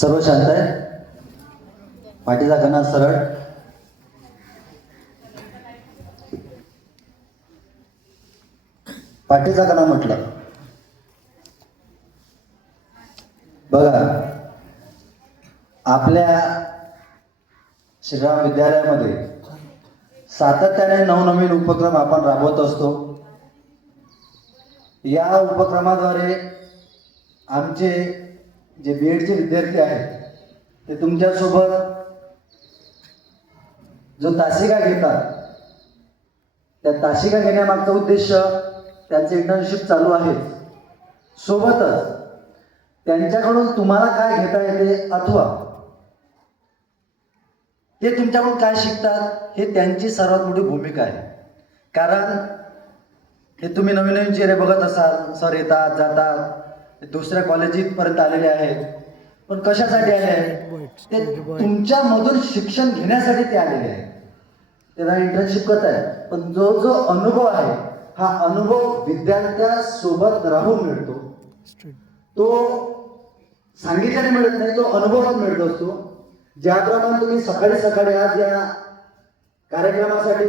सर्व शांत आहे. पाठीचा कणा सरळ. पाठीचा कणा म्हटलं. बघा आपल्या श्रीराम विद्यालयामध्ये सातत्याने नवनवीन उपक्रम आपण राबवत असतो. या उपक्रमाद्वारे आमचे जे बी एडचे विद्यार्थी आहेत ते तुमच्यासोबत जो तासिका घेतात त्या तासिका घेण्यामागचा उद्देश त्यांचे इंटर्नशिप चालू आहे. सोबतच त्यांच्याकडून तुम्हाला काय घेता येते अथवा ते तुमच्याकडून काय शिकतात हे त्यांची सर्वात मोठी भूमिका आहे. कारण हे तुम्ही नवीन नवीन चेहरे बघत असाल सर येतात जातात दुसऱ्या कॉलेजीत पर्यंत आलेले आहेत. पण कशासाठी आले आहेत? ते तुमच्यामधून शिक्षण घेण्यासाठी ते आलेले आहेत. त्यांना इंटर्नशिप करत आहे पण जो जो अनुभव आहे हा अनुभव विद्यार्थ्यासोबत राहून मिळतो. तो सांगितल्याने मिळत नाही तो अनुभवात मिळत असतो. ज्याप्रमाणे तुम्ही सकाळी सकाळी आज या कार्यक्रमासाठी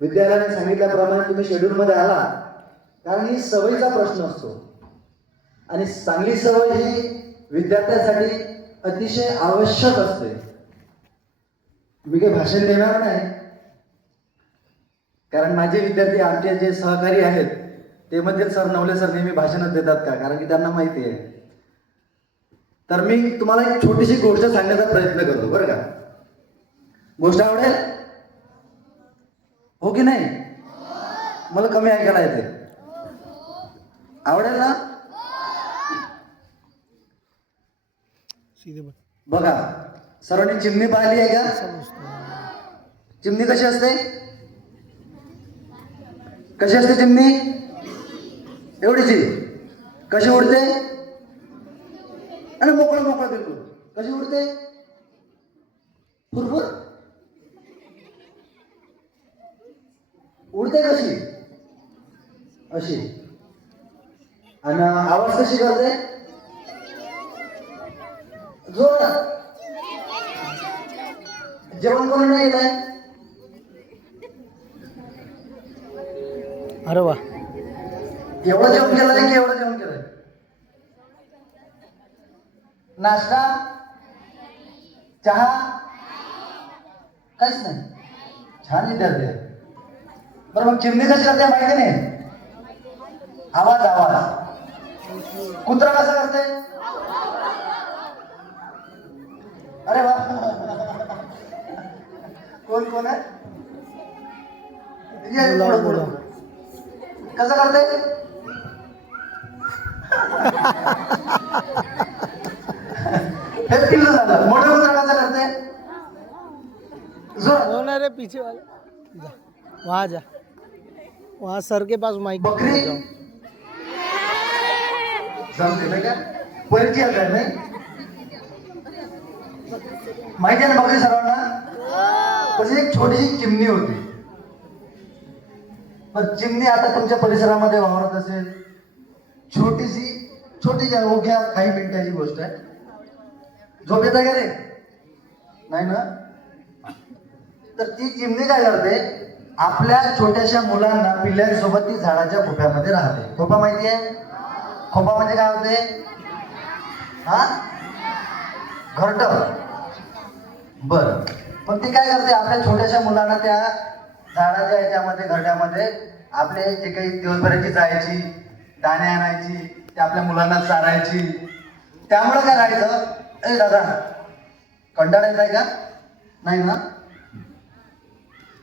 विद्यालयाने सांगितल्याप्रमाणे तुम्ही शेड्यूलमध्ये आला कारण ही सवयीचा प्रश्न असतो. आणि चांगली सवय ही विद्यार्थ्यांसाठी अतिशय आवश्यक असते. मी काही भाषण देणार नाही. कारण माझे विद्यार्थी आमचे जे सहकारी आहेत ते म्हणतील सर नवले सर नेहमी भाषणच देतात का? कारण की त्यांना माहिती आहे. तर मी तुम्हाला एक छोटीशी गोष्ट सांगण्याचा प्रयत्न करतो बरं का? गोष्ट आवडेल? हो की नाही? मला कमी ऐकायला येते. आवडेल ना? बघ. बघा सर्वांनी चिमणी पाहिली आहे का? चिमणी कशी असते? कशी असते चिमणी? एवढीची. कशी उडते? आणि मोकळं मोकळं बिलकुल. कशी उडते? फुरफुर उडते कशी? अशी. आणि आवाज कशी करते? जोरात जेवण कोणी नाही आहे अरे वा. एवढं जेवण केलंय की एवढं जेवण केलंय नाश्ता? चहा? काहीच नाही. छान विद्यार्थी आहे. बरं मग चिमणी कशी करते माहिती नाही? आवाज आवाज. कुत्रा कसा करते अरे वा कोण कोण आहे ये, बोला, पुढं, बोला. पुढं. कसं करते हे पिल्लू झालं. मोठं कुत्रा कसं करते जोर. कौन है रे पीछे वाले. जा. वहाँ जा. वहाँ सर के पास माइक बकरी. जाओ जमते नाही का. परिचय आहे का नाही? माहिती आहे ना बकरी सर्वांना? तशी एक छोटीशी चिमणी होती. पण चिमणी आता तुमच्या परिसरामध्ये वावरत असेल. छोटीशी छोटी अवघ्या काही मिनिटाची गोष्ट आहे. झोप येत का रे नाही ना? तर ती चिमणी काय करते? आपल्या छोट्याशा मुलांना पिल्ल्यांसोबत ती झाडाच्या खोप्यामध्ये राहते. खोपा माहिती आहे? खोपा म्हणजे काय होते? हा? घरट. बर. पण ती काय करते आपल्या छोट्याशा मुलांना त्या झाडाच्या याच्यामध्ये घरट्यामध्ये आपले जे काही दिवसभराची जायची दाणे आणायची ते आपल्या मुलांना चारायची. त्यामुळे काय राहायचं? ए दादा कंटाळा येत आहे का? नाही ना?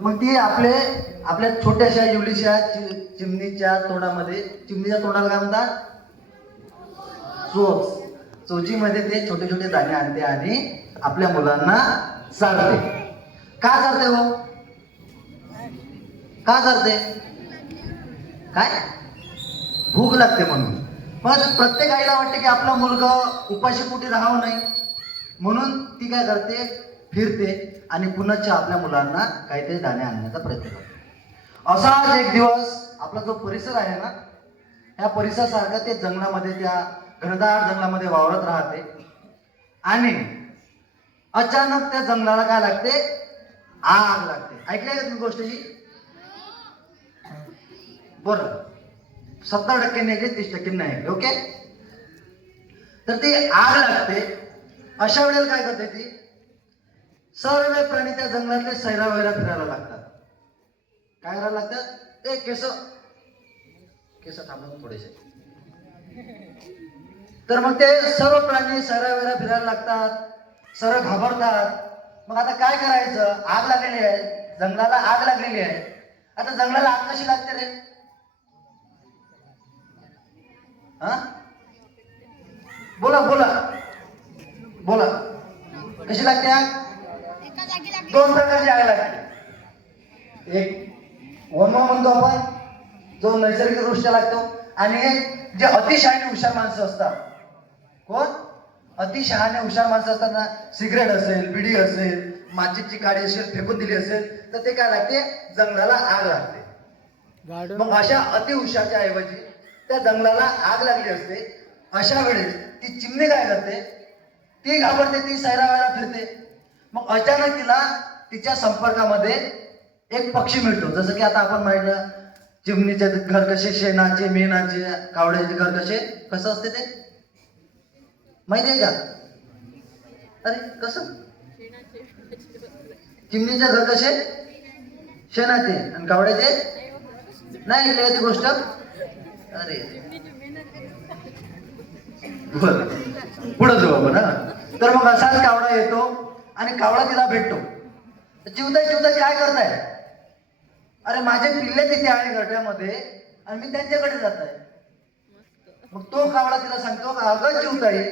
मग ती आपले आपल्या छोट्याशा युलीच्या चिमणीच्या तोंडामध्ये चिमणीच्या तोंडाला काय म्हणतात? चोच चोचीमध्ये ते छोटे छोटे दाणे आणते आणि आपल्या मुलांना चारते का चारते हो? का चारते काय? भूक लागते म्हणून. पण प्रत्येक आईला वाटते की आपला मुलगा उपाशी कुठे राहावं नाही. म्हणून ती काय करते? फिरते आणि पुन्हा आपल्या मुलांना काहीतरी दाणे आणण्याचा प्रयत्न करते. असाच एक दिवस आपला जो परिसर आहे ना त्या परिसरासारखा ते जंगलामध्ये त्या घनदाट जंगलामध्ये वावरत राहते. आणि अचानक त्या जंगलाला काय लागते? आग लागते. ऐकले का तुम्ही गोष्ट ही सत्तर टक्के नाही तीस टक्के नाही ओके? तर ती आग लागते. अशा वेळेला काय करते ती? सर्व प्राणी त्या जंगलातले सैरा वैरा फिरायला लागतात. काय करायला लागतात? ए केस. केस थांबून थोडेसे. तर मग ते सर्व प्राणी सैरा वैरा फिरायला लागतात. सर्व घाबरतात. मग आता काय करायचं? आग लागलेली आहे. जंगलाला आग लागलेली आहे. आता जंगलाला आग कशी लागते रे? हा? बोला बोला. बोला. कशी लागते आग? दोन प्रकारची आग लागते. एक वनवा म्हणतो आपण. जो नैसर्गिक दृष्ट्या लागतो. आणि एक जे अतिशहाणे हुशार माणसं असतात. कोण? अतिशहाणे हुशार माणसं असतात ना सिगरेट असेल बिडी असेल माचीची काडी असेल फेकून दिली असेल तर ते काय लागते? जंगलाला आग लागते. मग अशा अतिहुशाच्या ऐवजी त्या जंगलाला आग लागली असते. अशा वेळेस ती चिमणी काय करते? ती घाबरते ती सैरावैरा फिरते. मग अचानक तिला तिच्या संपर्कामध्ये एक पक्षी मिळतो. जसं की आता आपण माहिती चिमणीचे घर कसे शेणाचे मेणाचे कावड्याचे घर कसे कसं असते ते? माहिती आहे का? अरे कसं? चिमणीचे घर कसे? शेणाचे. आणि कावड्याचे नाही ऐकले ती गोष्ट. अरे. बर. जाऊ आपण तर मग असाच कावडा येतो आणि कावडा तिला भेटतो. चिवताय चिवताय काय करताय? अरे माझे पिल्ले तिथे आहे गड्यामध्ये आणि मी त्यांच्याकडे जात आहे. मग तो कावडा तिला सांगतो का अगं चिवताई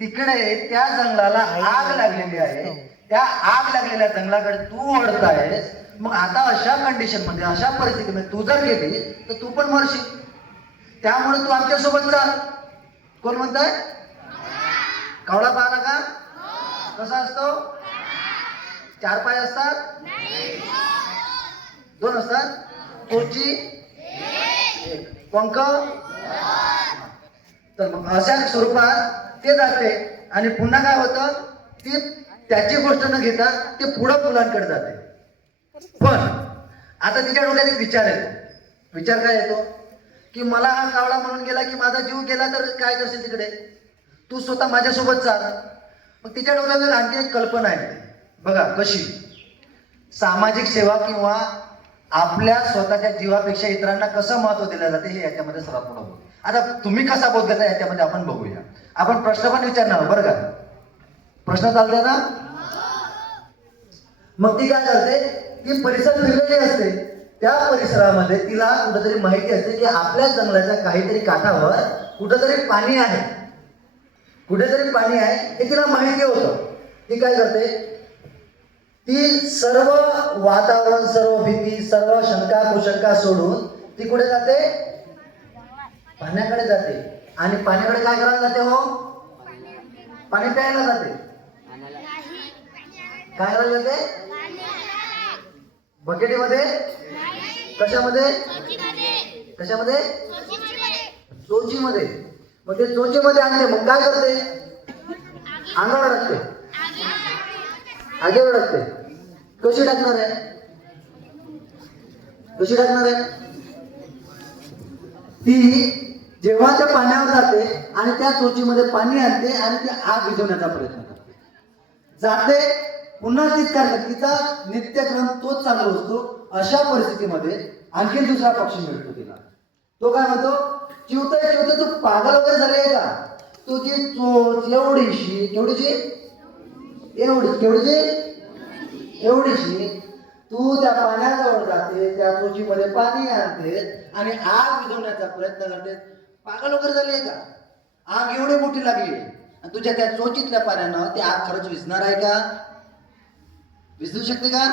तिकडे त्या जंगलाला आग लागलेली आहे. त्या आग लागलेल्या जंगलाकडे तू ओढतायस मग आता अशा कंडिशनमध्ये अशा परिस्थितीमध्ये तू जर गेली तर तू पण मरशील. त्यामुळे तू आमच्यासोबत चाल. कोण म्हणताय? कावडा पाहिला का? कसा असतो? चार पाय असतात? दोन असतात? एक. पंख? तर मग अशा स्वरूपात ते जाते आणि पुन्हा काय होतं? ती त्याची गोष्ट न घेता ते पुढं मुलांकडे जाते. पण आता तिच्या डोक्यात एक विचार येतो. विचार काय येतो? की मला हा कावळा म्हणून गेला की माझा जीव गेला तर काय करशील तिकडे? तू स्वतः माझ्यासोबत चाल मग तिच्या डोक्यात आणखी एक कल्पना आहे बघा कशी? सामाजिक सेवा किंवा आपल्या स्वतःच्या जीवापेक्षा इतरांना कसं महत्त्व दिलं जाते हे याच्यामध्ये सर्वात मोठं आता तुम्ही कसा बोध घेता याच्यामध्ये आपण बघूया. आपण प्रश्न पण विचारणार बरं का? प्रश्न चालते ना? मग ती काय करते ती परिसर फिरलेली असते. त्या परिसरामध्ये तिला कुठेतरी माहिती असते की आपल्या जंगलाच्या काहीतरी काठावर कुठेतरी पाणी आहे. कुठेतरी पाणी आहे हे तिला माहिती होतं. ती काय करते? ती सर्व वातावरण सर्व भीती सर्व शंका कुशंका सोडून ती कुठे जाते? पाण्याकडे जाते. आणि पाण्याकडे काय करायला जाते हो? पाणी प्यायला जाते. काय करायला जाते? बकेटीमध्ये? कशामध्ये? कशामध्ये? चोचीमध्ये. मग ते चोचीमध्ये आणले मग काय करते? अंगावर टाकते आगेवर टाकते कशी टाकणार आहे? कशी टाकणार आहे? ती जेव्हा त्या पाण्यावर जाते आणि त्या चोचीमध्ये पाणी आणते आणि ती आग विझवण्याचा प्रयत्न करते. जाते पुन्हा तीच काय करते? तिचा नित्यक्रम तोच चालू असतो अशा परिस्थितीमध्ये आणखी दुसरा पक्षी मिळतो तिला. तो काय म्हणतो? चिवताय चिवताय तू पागल वगैरे झाले आहे का? तुझी चोच एवढीशी एवढीशी एवढी केवढीशी एवढीशी? तू त्या पाण्याजवळ जाते त्या चोचीमध्ये पाणी आणते आणि आग विझवण्याचा प्रयत्न करते. पागल वगैरे झाली आहे का? आग एवढी मोठी लागली आणि तुझ्या त्या चोचीतल्या पाण्यानं ती आग खरंच विझणार आहे का? विझू शकते का?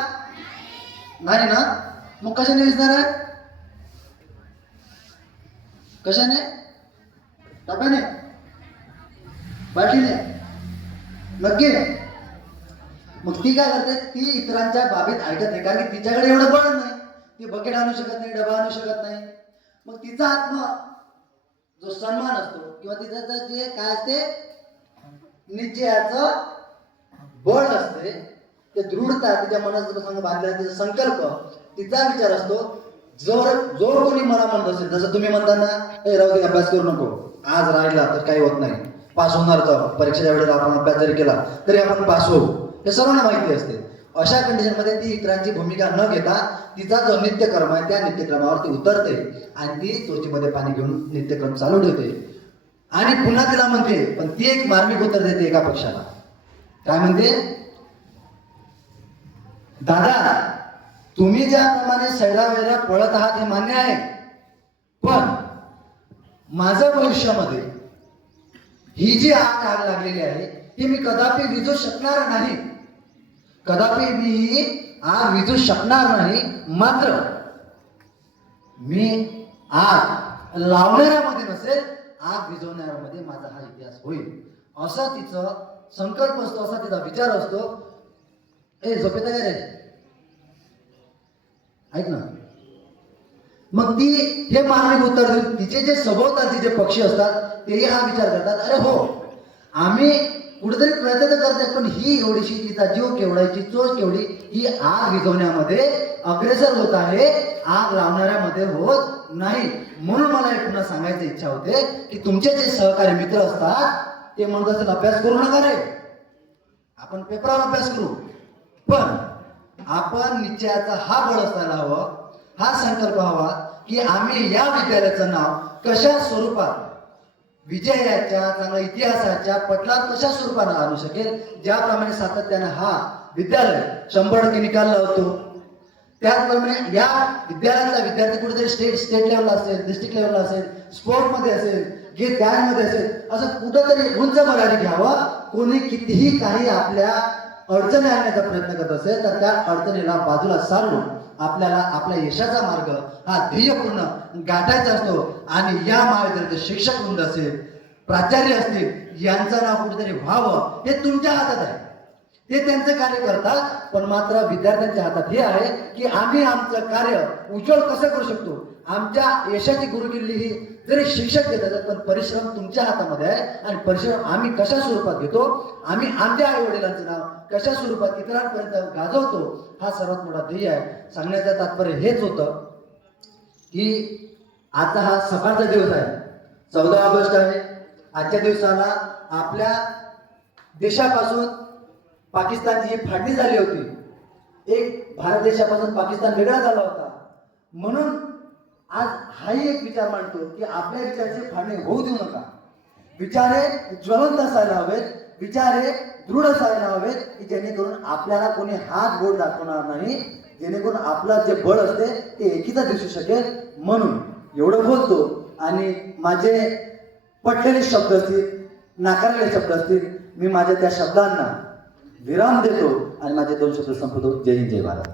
नाही ना? मग कशाने विझणार आहे? कशाने? टप्याने बाटलीने? नक्की? मग ती काय करते ती इतरांच्या बाबीत ऐकत नाही कारण की तिच्याकडे एवढं बळ नाही. ती बकेट आणू शकत नाही डबा आणू शकत नाही. मग तिचा आत्मा जो सन्मान असतो किंवा तिचं जे काय असते निश्चयाचं बळ असते ते दृढता तिच्या मनाचा संग बांधलेला तिचा संकल्प तिचा विचार असतो जर जो कोणी मला म्हणत असेल जसं तुम्ही म्हणताना हे राहू दे अभ्यास करू नको. आज राहिला तर काही होत नाही. पास होणार तर परीक्षेच्या वेळेला आपण अभ्यास जरी केला तरी आपण पास होऊ. हे सर्वांना माहिती असते. अशा कंडिशनमध्ये ती इतरांची भूमिका न घेता तिचा जो नित्यक्रम आहे त्या नित्यक्रमावर ती उतरते आणि ती चोचीमध्ये पाणी घेऊन नित्यक्रम चालू ठेवते. आणि पुन्हा तिला म्हणते पण ती एक मार्मिक उत्तर देते एका पक्षाला. काय म्हणते? दादा तुम्ही ज्याप्रमाणे सैरावैरा पळत आहात हे मान्य आहे. पण माझं भविष्यामध्ये ही जी आग आग लागलेली आहे ती मी कदापि विजू शकणार नाही. कदापि मी आज आग विजू शकणार नाही मात्र मी आग लावणाऱ्यामध्ये नसेल आग विझवणाऱ्यामध्ये माझा हा इतिहास होईल. असा तिचं संकल्प असतो असा तिचा विचार असतो. ए झोपेत काय रे? ऐक ना. मग ती हे मार्मिक उत्तर देऊन तिचे जे सभोवताचे जे पक्षी असतात तेही हा विचार करतात. अरे हो आम्ही कुठेतरी प्रयत्न तर करते पण ही एवढीशी तिचा जीव केवढायची चोच केवढी ही आग विझवण्यामध्ये अग्रेसर होत आहे आग लावणाऱ्यामध्ये होत नाही. म्हणून मला एक पुन्हा सांगायची इच्छा होते की तुमचे जे सहकारी मित्र असतात ते म्हणत असतील अभ्यास करू नका रे. आपण पेपरावर अभ्यास करू. पण आपण निश्चयाचा हा बळ असायला हवं हा संकल्प हवा की आम्ही या विद्यालयाचं नाव कशा स्वरूपात विजयाच्या चांगल्या इतिहासाच्या पटलात कशा स्वरूपानं आणू शकेल? ज्याप्रमाणे सातत्याने हा विद्यालय शंभर टक्के निकाल लावतो. त्याचप्रमाणे या विद्यालयातला विद्यार्थी कुठेतरी स्टेट स्टेट लेवलला असेल डिस्ट्रिक्ट लेवलला असेल स्पोर्टमध्ये असेल गीत गायनमध्ये असेल असं कुठंतरी उंच मराठी घ्यावं. कोणी कितीही काही आपल्या अडचणी आणण्याचा प्रयत्न करत असेल तर त्या अडचणीला बाजूला सारून आपल्याला आपल्या यशाचा मार्ग हा ध्येयपूर्ण गाठायचा असतो. आणि या महाविद्यालयाचे शिक्षक वृंद असेल प्राचार्य असतील यांचं नाव कुठेतरी व्हावं हे तुमच्या हातात आहे. ते त्यांचं कार्य करतात पण मात्र विद्यार्थ्यांच्या हातात हे आहे की आम्ही आमचं कार्य उज्ज्वल कसं करू शकतो? आमच्या यशाची गुरुकिल्ली ही जरी शिक्षक देत असतात पण परिश्रम तुमच्या हातामध्ये आहे. आणि परिश्रम आम्ही कशा स्वरूपात घेतो? आम्ही आमच्या आई वडिलांचं नाव कशा स्वरूपात इतरांपर्यंत गाजवतो? हा सर्वात मोठा ध्येय आहे. सांगण्याचं तात्पर्य हेच होतं की आता हा सकाळचा दिवस आहे. चौदा ऑगस्ट आहे. आजच्या दिवसाला आपल्या देशापासून पाकिस्तानची ही फाटणी झाली होती एक भारत देशापासून पाकिस्तान वेगळा झाला होता. म्हणून आज हाही एक विचार मांडतो की आपल्या विचारचे फाळणी होऊ देऊ नका. विचार हे ज्वलंत असायला हवेत विचार हे दृढ असायला हवेत की जेणेकरून आपल्याला कोणी हात बोट दाखवणार नाही जेणेकरून आपलं जे बळ असते ते एकीचा दिसू शकेल म्हणून. एवढं बोलतो. आणि माझे पटलेले शब्द असतील नाकारलेले शब्द असतील मी माझ्या त्या शब्दांना विराम देतो. आणि माझे दोन शब्द संपवतो. जय हिंद जय भारत.